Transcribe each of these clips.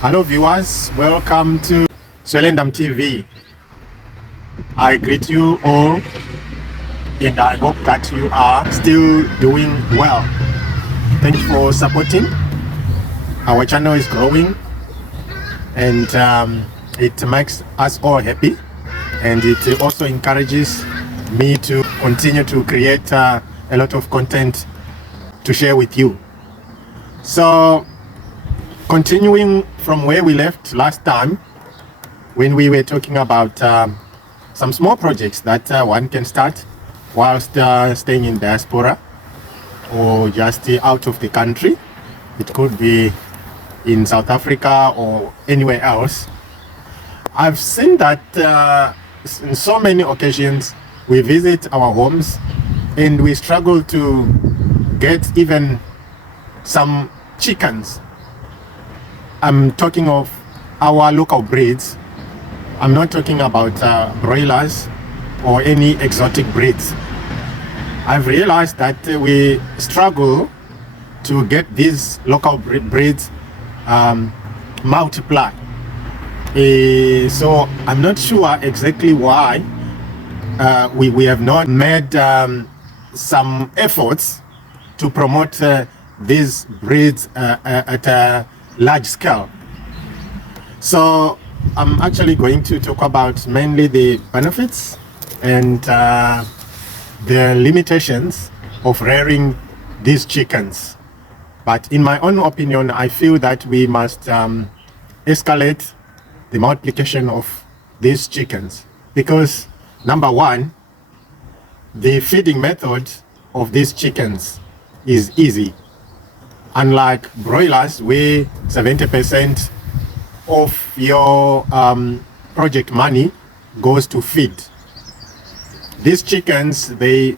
Hello viewers, welcome to Swellendam TV. I greet you all and I hope that you are still doing well. Thank you for supporting. Our channel is growing and it makes us all happy, and it also encourages me to continue to create a lot of content to share with you. So continuing from where we left last time, when we were talking about some small projects that one can start whilst staying in diaspora or just out of the country. It could be in South Africa or anywhere else. I've seen that in so many occasions we visit our homes and we struggle to get even some chickens. I'm talking of our local breeds. I'm not talking about broilers or any exotic breeds. I've realized that we struggle to get these local breeds multiply. So I'm not sure exactly why we have not made some efforts to promote these breeds at a large scale. So I'm actually going to talk about mainly the benefits and the limitations of rearing these chickens. But in my own opinion, I feel that we must escalate the multiplication of these chickens, because number one, the feeding method of these chickens is easy. Unlike broilers, where 70% of your project money goes to feed. These chickens, they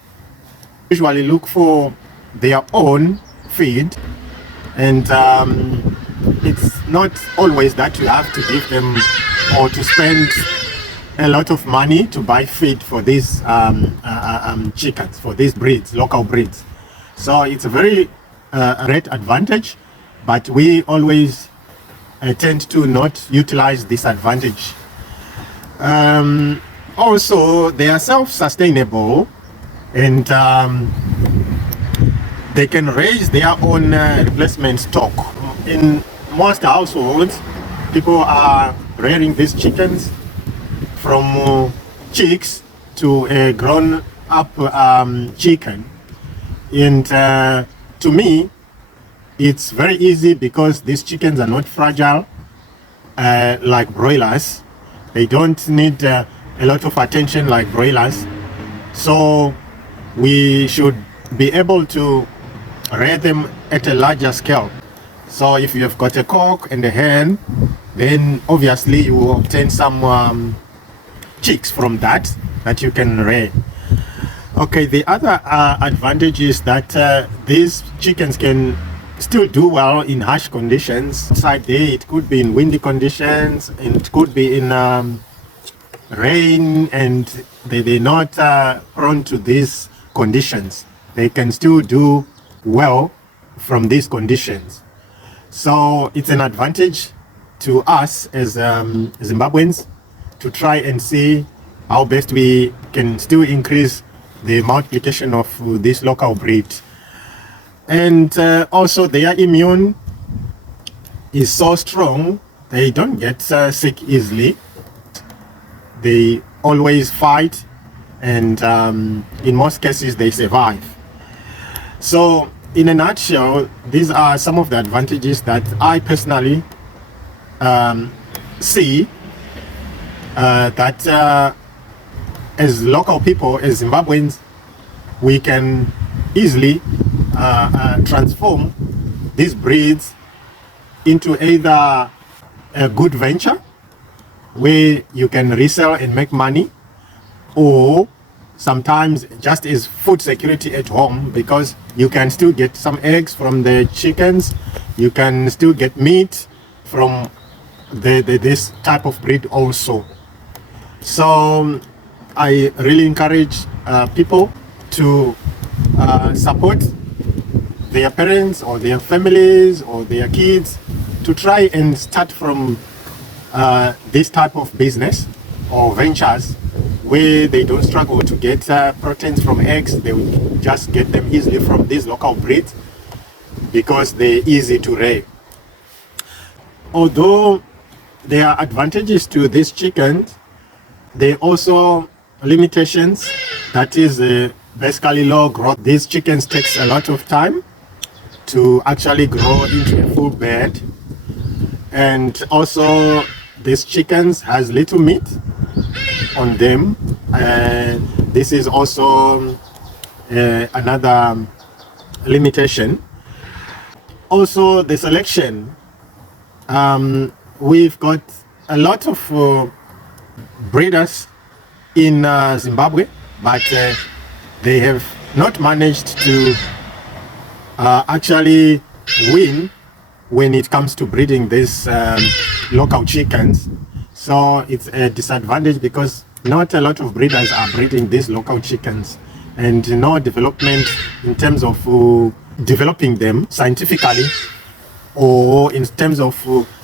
usually look for their own feed, and it's not always that you have to give them or to spend a lot of money to buy feed for these chickens, for these breeds, local breeds. So it's a very great advantage, but we always tend to not utilize this advantage. Also, they are self-sustainable, and they can raise their own replacement stock. In most households, people are rearing these chickens from chicks to a grown-up chicken. And to me, it's very easy because these chickens are not fragile like broilers. They don't need a lot of attention like broilers. So we should be able to rear them at a larger scale. So if you have got a cock and a hen, then obviously you will obtain some chicks from that you can rear. Okay, the other advantage is that these chickens can still do well in harsh conditions. Outside there, it could be in windy conditions, and it could be in rain, and they're not prone to these conditions. They can still do well from these conditions. So it's an advantage to us as Zimbabweans to try and see how best we can still increase the multiplication of this local breed. And also their immune is so strong, they don't get sick easily. They always fight, and in most cases they survive. So in a nutshell, these are some of the advantages that I personally see that as local people, as Zimbabweans, we can easily transform these breeds into either a good venture where you can resell and make money, or sometimes just as food security at home, because you can still get some eggs from the chickens, you can still get meat from this type of breed also. So I really encourage people to support their parents or their families or their kids to try and start from this type of business or ventures where they don't struggle to get proteins from eggs. They will just get them easily from these local breeds because they're easy to rear. Although there are advantages to these chickens, there are also limitations. That is basically low growth. These chickens takes a lot of time to actually grow into a full bed, and also these chickens has little meat on them. This is also another limitation. Also the selection. We've got a lot of breeders in Zimbabwe, but they have not managed to actually win when it comes to breeding these local chickens. So it's a disadvantage because not a lot of breeders are breeding these local chickens, and no development in terms of developing them scientifically, or in terms of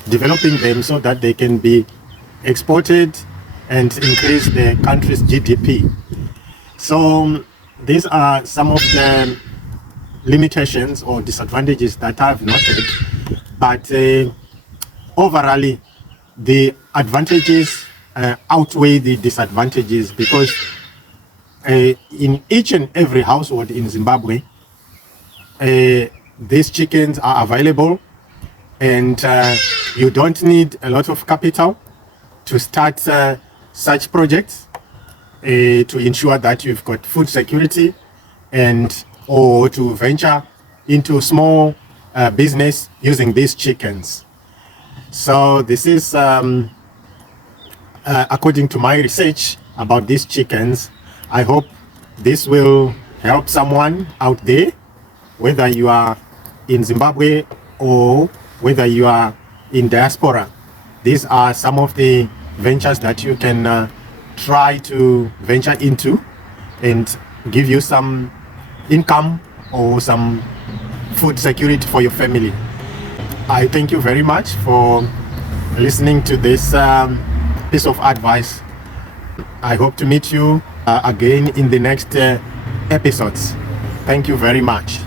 developing them so that they can be exported and increase the country's GDP. So these are some of the limitations or disadvantages that I've noted, but overall the advantages outweigh the disadvantages, because in each and every household in Zimbabwe these chickens are available, and you don't need a lot of capital to start such projects to ensure that you've got food security, and or to venture into small business using these chickens. So this is according to my research about these chickens. I hope this will help someone out there, whether you are in Zimbabwe or whether you are in diaspora. These are some of the ventures that you can try to venture into and give you some income or some food security for your family. I thank you very much for listening to this piece of advice. I hope to meet you again in the next episodes. Thank you very much.